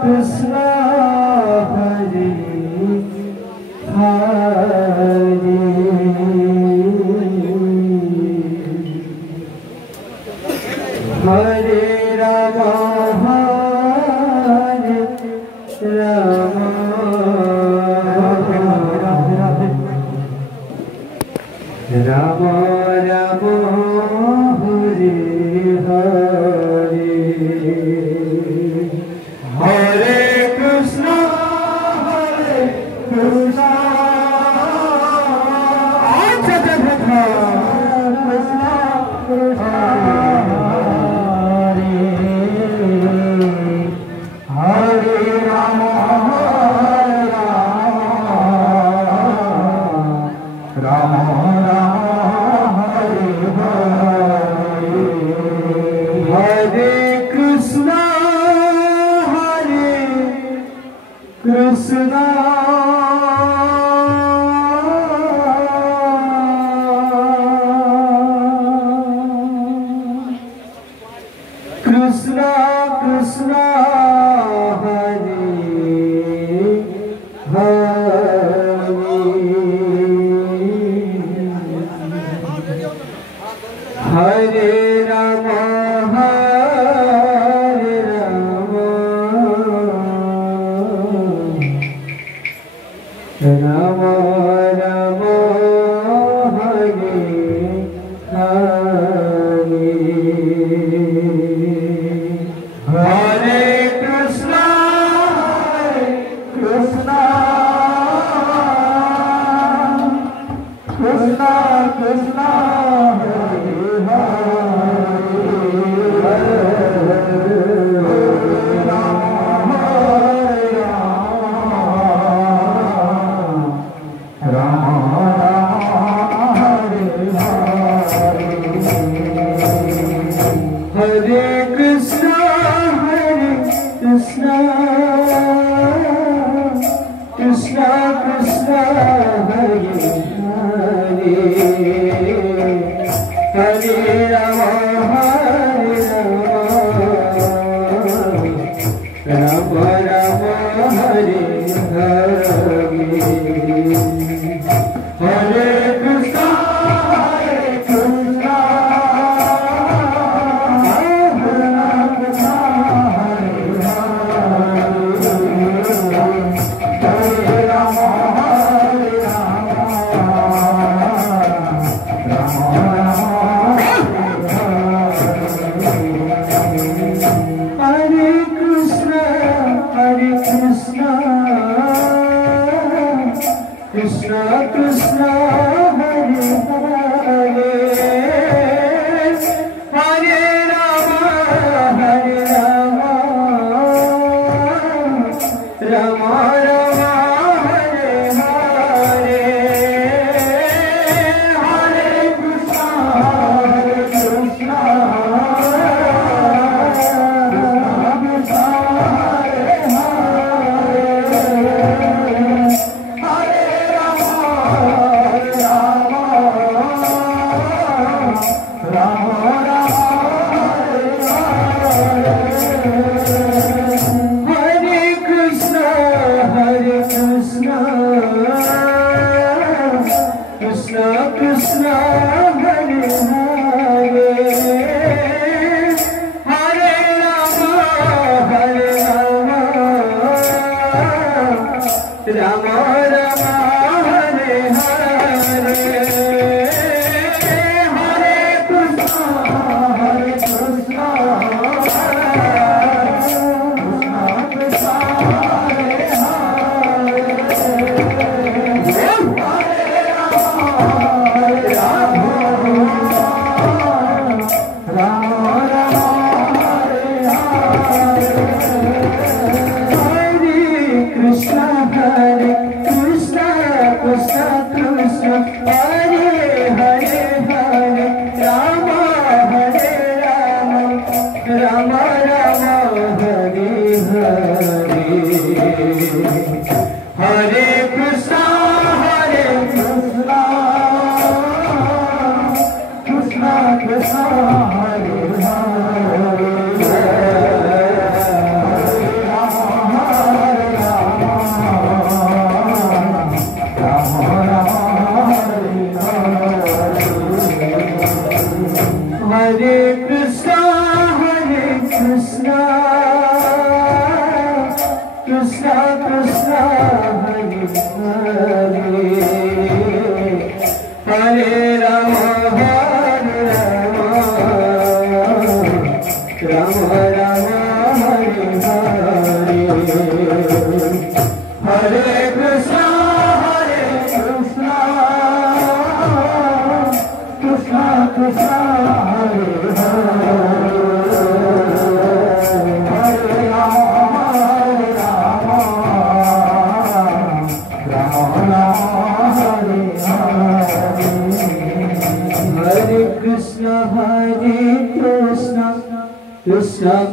Krishna Hare Hare Hare Rama Hare Rama Rama Rama Hare Hare Hare Krishna Krishna Krishna Krishna Hare Rama Rama Hare Krishna Krishna Krishna Krishna Hare Hare Hare Rama Hare Rama Rama Rama Hare Hare Hare Krishna Krishna Krishna Krishna Hare Hare Krishna Krishna Krishna Krishna Hare Hare Hare Rama Hare Rama Rama Rama Hare Hare Hare Krishna Krishna Krishna Hare Hare Hare Rama Rama Rama Hare Hare Hare Krishna Krishna Krishna Hare Krishna Hare Hare Hare Rama Rama Rama Hare Hare Hare Krishna Krishna Krishna Hare Krishna Hare Krishna Krishna Krishna Hare Hare Hare Rama Hare Rama Rama Rama Hare Hare Hare Krishna Krishna Krishna Hare Hare Krishna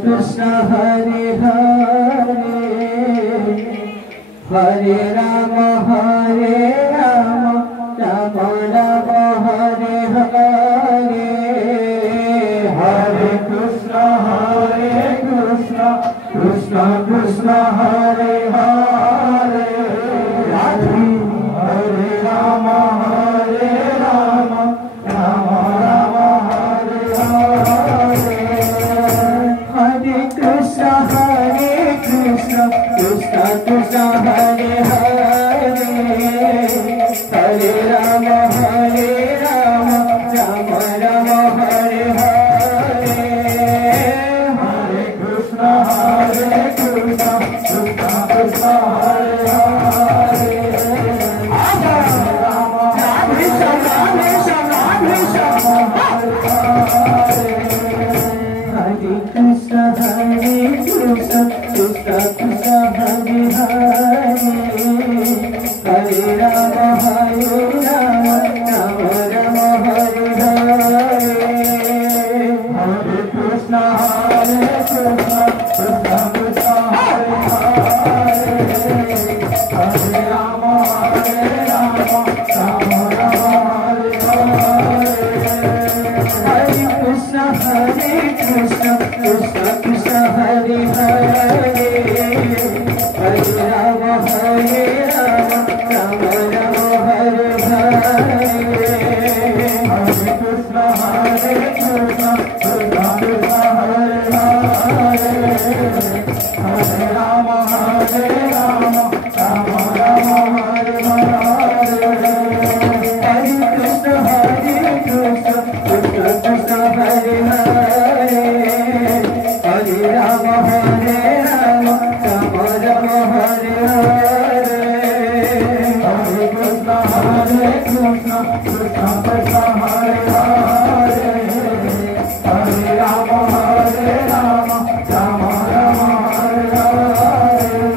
Krishna Hare Hare Hare Rama Hare Rama Rama Rama Hare Hare Hare Krishna Krishna Krishna Hare Hare Hare Rama Rama Hare Hare Hare Krishna Krishna Krishna Hare Hare Hare Rama Rama Rama Hare Hare Hare Krishna Krishna Krishna Hare Hare Hare Rama Rama Rama Hare Hare Hare Krishna Krishna Krishna Hare Hare Hare Rama Rama Rama Hare Hare Hare Krishna Krishna Krishna Hare Hare Hare Krishna Krishna Krishna Hare Hare Hare Rama Rama Rama Hare Hare Hare Krishna Krishna Krishna Hare Hare Hare Rama Rama Rama Hare Hare Hare Krishna Krishna Krishna Hare Hare Hare Rama Rama Rama Hare Hare Hare Krishna Krishna Krishna Hare Hare Hare Rama Rama Rama Hare Hare Hare Krishna Krishna Krishna Hare Hare Hare Rama Rama Rama Hare Hare Hare Krishna Krishna Krishna Hare Hare Hare Rama Rama Rama Hare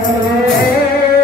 Hare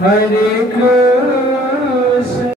Hare Krishna